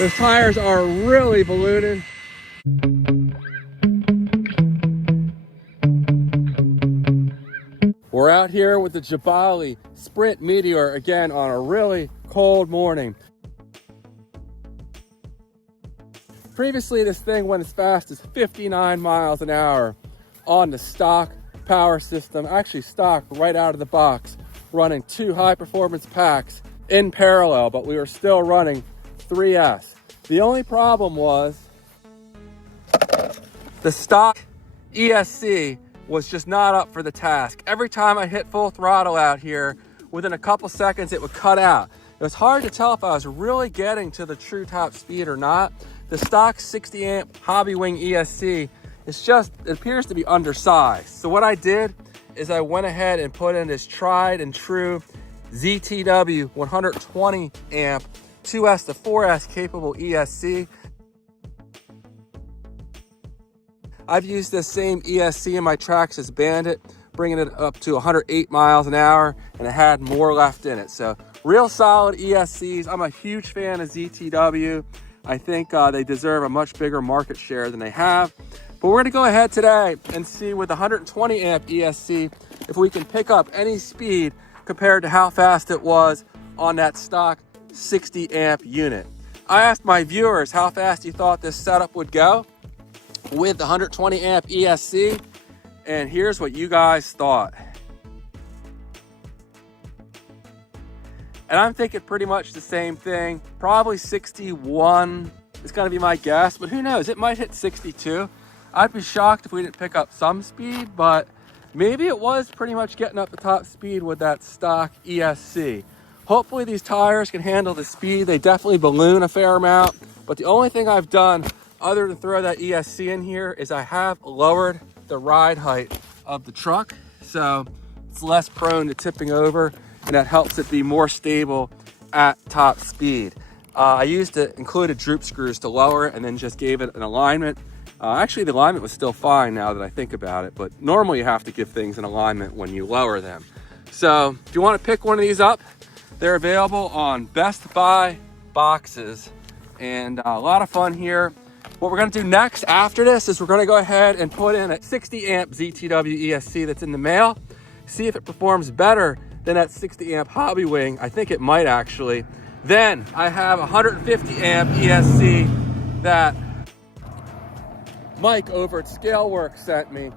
Those tires are really ballooning. We're out here with the Jiabaile Sprint Meteor again on a really cold morning. Previously, this thing went as fast as 59 miles an hour on the stock power system, actually stock right out of the box, running 2 high performance packs in parallel, but we were still running 3S. The only problem was the stock ESC was just not up for the task. Every time I hit full throttle out here, within a couple seconds it would cut out. It was hard to tell if I was really getting to the true top speed or not. The stock 60 amp Hobby Wing ESC, it appears to be undersized. So what I did is I went ahead and put in this tried and true ZTW 120 amp 2S to 4S capable ESC. I've used this same ESC in my Traxxas Bandit, bringing it up to 108 miles an hour, and it had more left in it. So real solid ESCs. I'm a huge fan of ZTW. I think they deserve a much bigger market share than they have. But we're gonna go ahead today and see with the 120 amp ESC if we can pick up any speed compared to how fast it was on that stock 60 amp unit. I asked my viewers how fast you thought this setup would go with the 120 amp ESC, and here's what you guys thought. And I'm thinking pretty much the same thing. Probably 61 is gonna be my guess, but who knows? It might hit 62. I'd be shocked if we didn't pick up some speed, but maybe it was pretty much getting up the top speed with that stock ESC. Hopefully these tires can handle the speed. They definitely balloon a fair amount, but the only thing I've done other than throw that ESC in here is I have lowered the ride height of the truck, so it's less prone to tipping over, and that helps it be more stable at top speed. I used included droop screws to lower it and then just gave it an alignment. Actually, the alignment was still fine now that I think about it, but normally you have to give things an alignment when you lower them. So if you want to pick one of these up, they're available on Best Buy boxes, and a lot of fun here. What we're gonna do next after this is we're gonna go ahead and put in a 60 amp ZTW ESC that's in the mail, see if it performs better than that 60 amp Hobby Wing. I think it might actually. Then I have a 150 amp ESC that Mike over at Scaleworks sent me.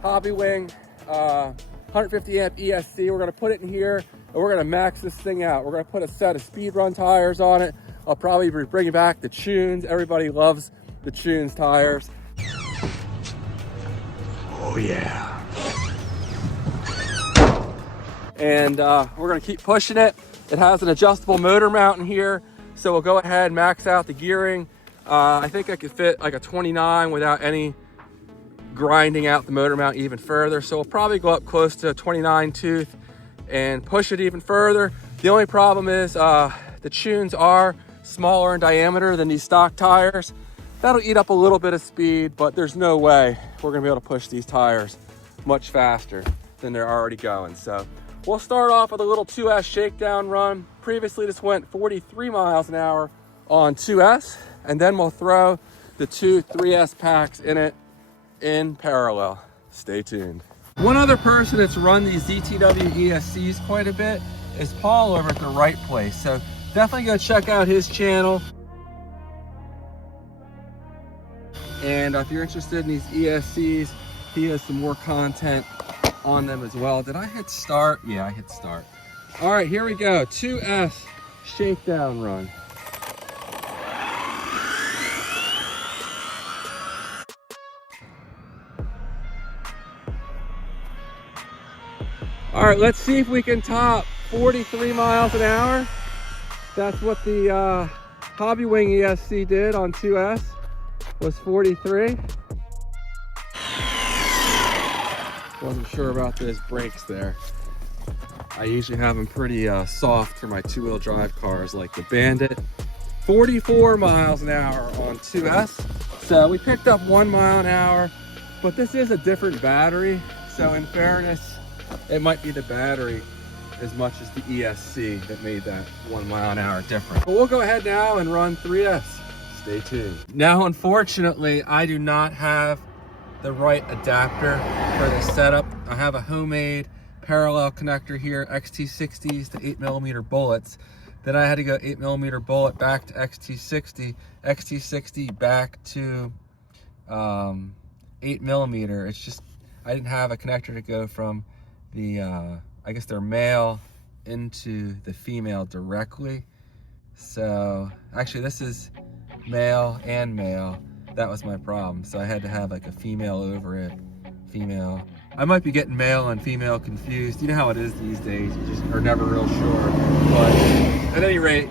Hobby Wing, 150 amp ESC. We're gonna put it in here and we're gonna max this thing out. We're gonna put a set of speed run tires on it. I'll probably be bringing back the Tunes. Everybody loves the Tunes tires. Oh yeah. And we're gonna keep pushing it. It has an adjustable motor mount in here, so we'll go ahead and max out the gearing. I think I could fit like a 29 without any grinding out the motor mount even further. So we'll probably go up close to a 29 tooth and push it even further. The only problem is the Tunes are smaller in diameter than these stock tires. That'll eat up a little bit of speed, but there's no way we're gonna be able to push these tires much faster than they're already going. So we'll start off with a little 2S shakedown run. Previously this went 43 miles an hour on 2S, and then we'll throw the 2 3S packs in it in parallel. Stay tuned. One other person that's run these ZTW ESCs quite a bit is Paul over at The Right Place. So definitely go check out his channel. And if you're interested in these ESCs, he has some more content on them as well. Did I hit start? Yeah, I hit start. All right, here we go. 2S shakedown run. All right, let's see if we can top 43 miles an hour. That's what the Hobby Wing ESC did on 2S, was 43. Wasn't sure about those brakes there. I usually have them pretty soft for my 2-wheel drive cars like the Bandit. 44 miles an hour on 2S. So we picked up 1 mile an hour, but this is a different battery. So in fairness, it might be the battery as much as the ESC that made that 1 mile an hour difference. But we'll go ahead now and run 3S. Stay tuned. Now, unfortunately, I do not have the right adapter for this setup. I have a homemade parallel connector here, XT60s to 8mm bullets. Then I had to go 8mm bullet back to XT60, XT60 back to 8mm. It's just, I didn't have a connector to go from the, I guess they're male into the female directly. So actually this is male and male. That was my problem. So I had to have like a female over it, female. I might be getting male and female confused. You know how it is these days. You just are never real sure. But at any rate,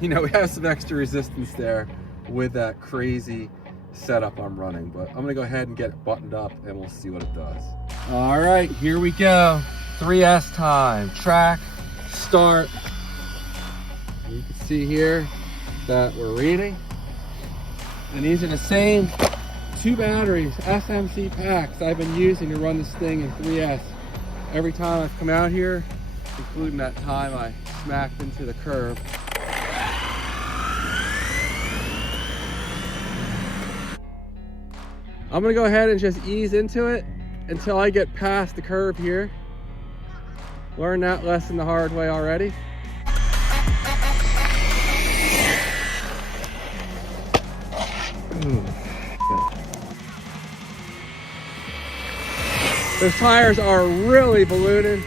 you know, we have some extra resistance there with that crazy setup I'm running. But I'm gonna go ahead and get it buttoned up and we'll see what it does. All right, here we go. 3S time. Track, start. You can see here that we're reading. And these are the same 2 batteries, SMC packs I've been using to run this thing in 3S. Every time I've come out here, including that time I smacked into the curb. I'm gonna go ahead and just ease into it until I get past the curb here. Learned that lesson the hard way already. Ooh. Those tires are really ballooning.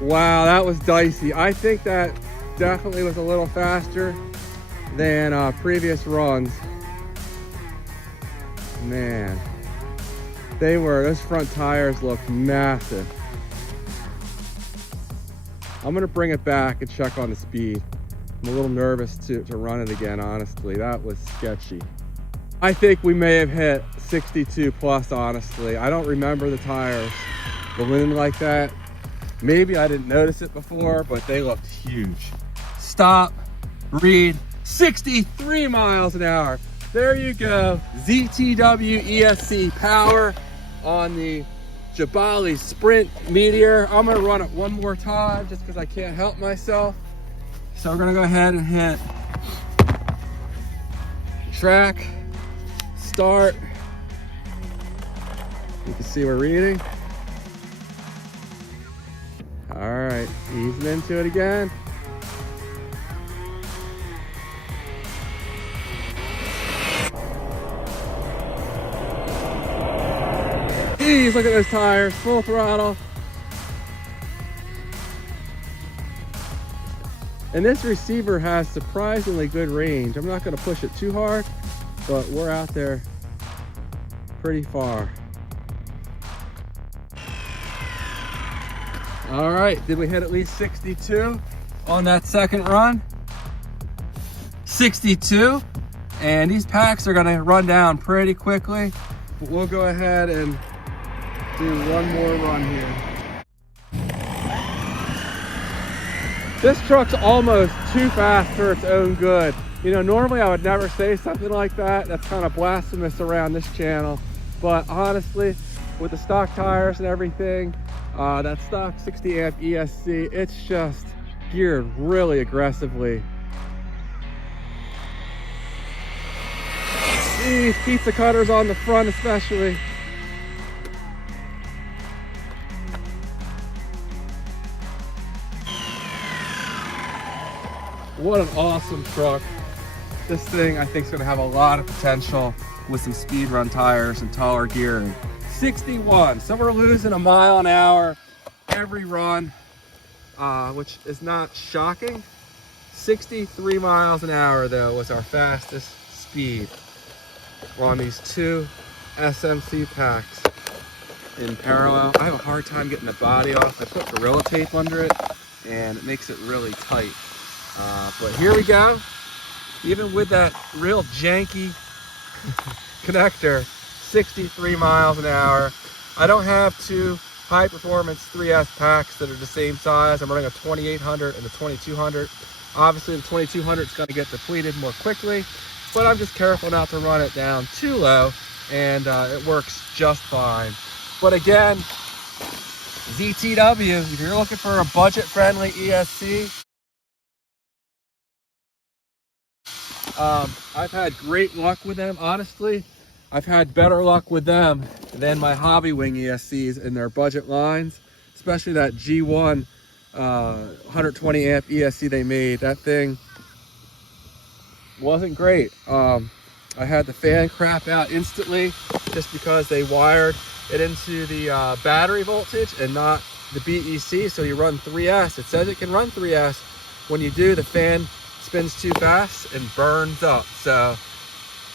Wow, that was dicey. I think that definitely was a little faster than previous runs. Man, those front tires looked massive. I'm gonna bring it back and check on the speed. I'm a little nervous to run it again, honestly. That was sketchy. I think we may have hit 62 plus, honestly. I don't remember the tires ballooning like that. Maybe I didn't notice it before, but they looked huge. Stop, read, 63 miles an hour. There you go. ZTW ESC power on the Jiabaile Sprint Meteor. I'm gonna run it one more time just because I can't help myself. So we're gonna go ahead and hit track, start. You can see we're reading. All right, easing into it again. Jeez, look at those tires, full throttle. And this receiver has surprisingly good range. I'm not gonna push it too hard, but we're out there pretty far. All right, did we hit at least 62 on that second run? 62, and these packs are gonna run down pretty quickly. But we'll go ahead and do one more run here. This truck's almost too fast for its own good. You know, normally I would never say something like that. That's kind of blasphemous around this channel. But honestly, with the stock tires and everything, that stock 60 amp ESC, it's just geared really aggressively. Jeez, pizza cutters on the front especially. What an awesome truck. This thing I think is gonna have a lot of potential with some speed run tires and taller gearing. 61, so we're losing a mile an hour every run, which is not shocking. 63 miles an hour though was our fastest speed on these 2 SMC packs in parallel. I have a hard time getting the body off. I put Gorilla Tape under it and it makes it really tight. But here we go. Even with that real janky connector, 63 miles an hour. I don't have 2 high performance 3S packs that are the same size. I'm running a 2800 and a 2200. Obviously the 2200 is going to get depleted more quickly, but I'm just careful not to run it down too low, and it works just fine. But again, ZTW, if you're looking for a budget-friendly ESC, I've had great luck with them. Honestly, I've had better luck with them than my Hobby Wing ESCs in their budget lines, especially that G1 120 amp ESC they made. That thing wasn't great. I had the fan crap out instantly just because they wired it into the battery voltage and not the BEC, so you run 3S. It says it can run 3S. When you do, the fan spins too fast and burns up. So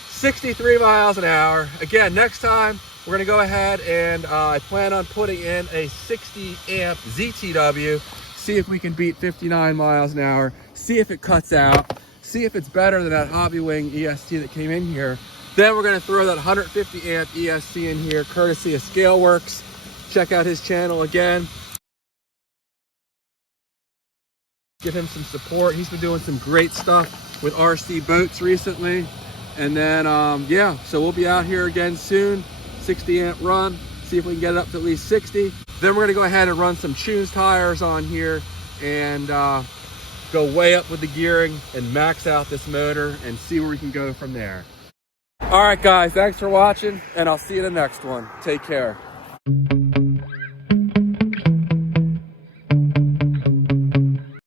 63 miles an hour. Again, next time we're gonna go ahead and I plan on putting in a 60 amp ZTW, see if we can beat 59 miles an hour, see if it cuts out, see if it's better than that Hobby Wing ESC that came in here. Then we're gonna throw that 150 amp ESC in here, courtesy of Scaleworks. Check out his channel again. Give him some support. He's been doing some great stuff with RC boats recently. And then, yeah, so we'll be out here again soon. 60 amp run, see if we can get it up to at least 60. Then we're gonna go ahead and run some Choose tires on here and go way up with the gearing and max out this motor and see where we can go from there. All right, guys, thanks for watching, and I'll see you in the next one. Take care.